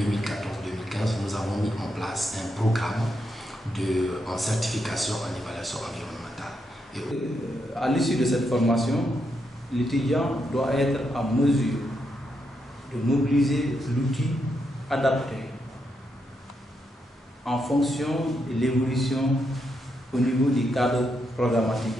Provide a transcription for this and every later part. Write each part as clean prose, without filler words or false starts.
2014-2015, nous avons mis en place un programme en certification en évaluation environnementale. À l'issue de cette formation, l'étudiant doit être en mesure de mobiliser l'outil adapté en fonction de l'évolution au niveau du cadre programmatique.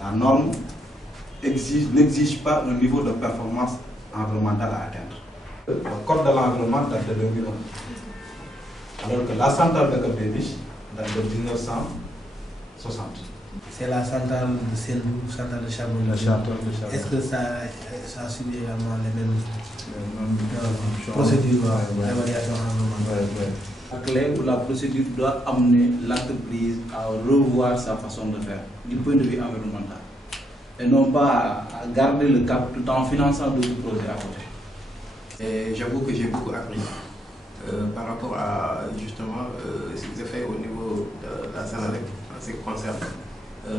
La norme n'exige pas un niveau de performance environnementale à atteindre. Le code de l'environnement date de 2001, alors que la centrale de Cap-des-Biches date de 1960. C'est la centrale de Sendou, centrale de Charbon. Est-ce que ça suit également les mêmes procédures d'évaluation environnementale? La clé ou la procédure doit amener l'entreprise à revoir sa façon de faire du point de vue environnemental et non pas à garder le cap tout en finançant d'autres projets à côté. Et j'avoue que j'ai beaucoup appris par rapport à justement ce qui s'est fait au niveau de la Sénélec en ce qui concerne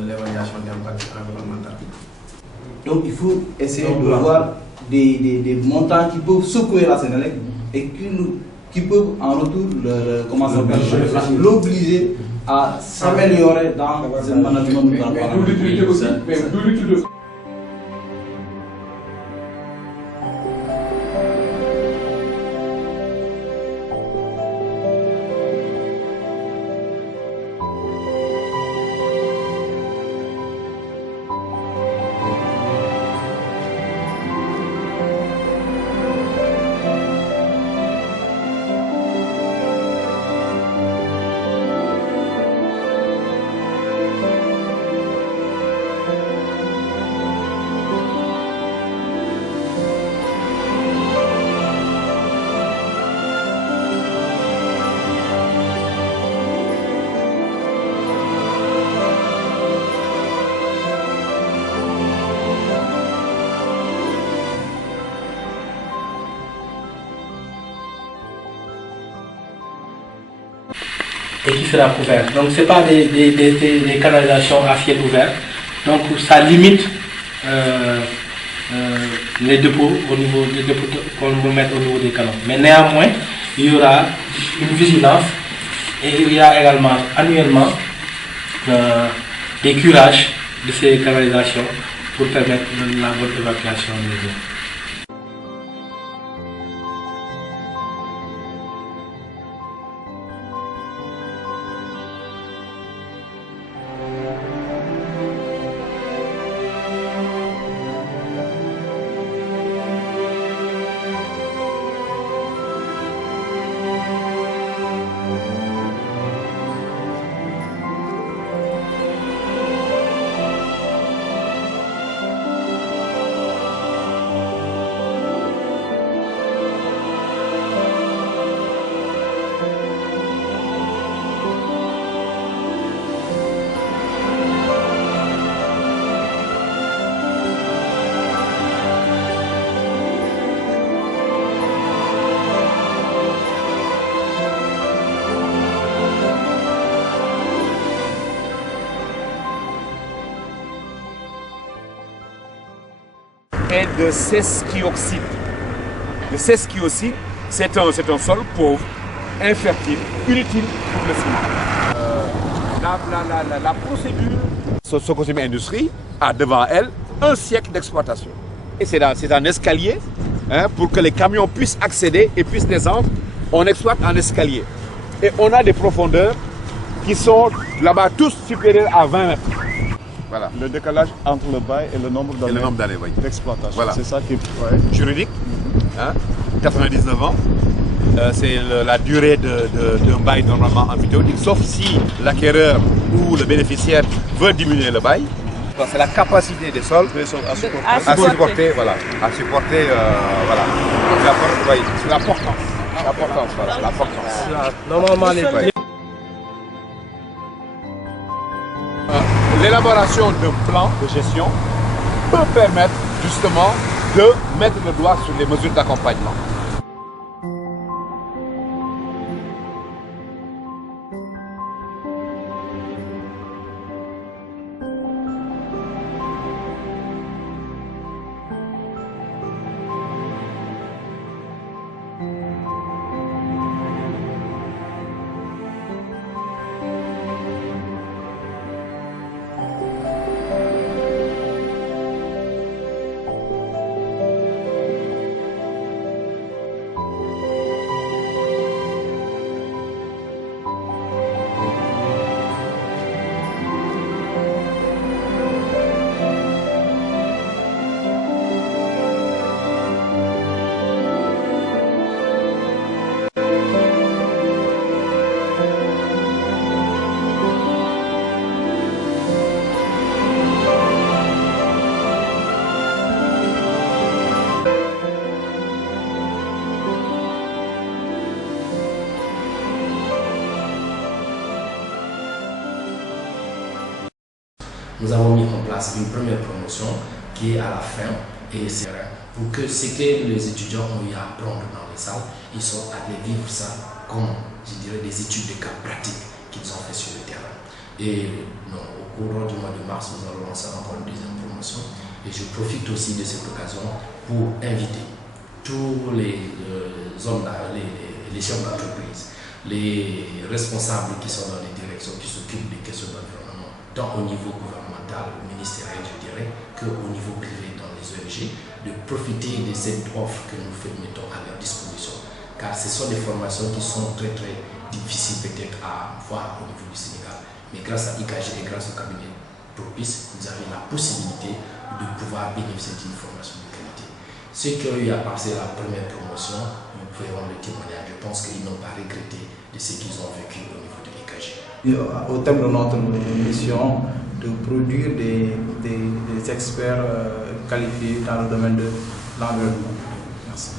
l'évaluation d'impact environnemental. Donc il faut essayer de voir des montants qui peuvent secouer la Sénélec et qui peuvent en retour l'obliger à s'améliorer dans le management de la et qui sera couvert. Donc ce n'est pas des canalisations à ciel ouvert. Donc ça limite les dépôts au niveau des dépôts qu'on peut mettre au niveau des canaux. Mais néanmoins, il y aura une vigilance et il y a également annuellement des curages de ces canalisations pour permettre la bonne évacuation des eaux. Et de sesquioxyde. Le sesquioxyde, c'est un sol pauvre, infertile, inutile pour le ciment. La procédure Sococim Industrie a devant elle un siècle d'exploitation. Et c'est un escalier pour que les camions puissent accéder et puissent descendre. On exploite en escalier. Et on a des profondeurs qui sont là-bas tous supérieurs à 20 mètres. Voilà. Le décalage entre le bail et le nombre d'années oui. d'exploitation. Voilà. C'est ça qui est juridique. 99 ans. C'est la durée d'un bail normalement amphithéotique, sauf si l'acquéreur ou le bénéficiaire veut diminuer le bail. C'est la capacité des sols à supporter, voilà. C'est l'importance. L'importance, voilà. L'importance. Normalement, les l'élaboration d'un plan de gestion peut permettre justement de mettre le doigt sur les mesures d'accompagnement. Nous avons mis en place une première promotion qui est à la fin et c'est pour que ce que les étudiants ont eu à apprendre dans les salles, ils sont allés vivre ça comme, je dirais, des études de cas pratiques qu'ils ont fait sur le terrain. Et non, au cours du mois de mars, nous allons lancer encore une deuxième promotion et je profite aussi de cette occasion pour inviter tous les hommes, les chefs d'entreprise, les responsables qui sont dans les directions qui s'occupent des questions d'environnement, tant au niveau gouvernemental, ministériel, je dirais, qu'au niveau privé dans les ONG, de profiter de cette offre que nous mettons à leur disposition. Car ce sont des formations qui sont très difficiles peut-être à voir au niveau du Sénégal. Mais grâce à IKG et grâce au cabinet propice, vous avez la possibilité de pouvoir bénéficier d'une formation de qualité. Ceux qui ont eu à passer la première promotion, nous ferons le témoignage. Je pense qu'ils n'ont pas regretté de ce qu'ils ont vécu au niveau de l'IKG. Au terme de notre mission, de produire des experts qualifiés dans le domaine de l'environnement. Merci.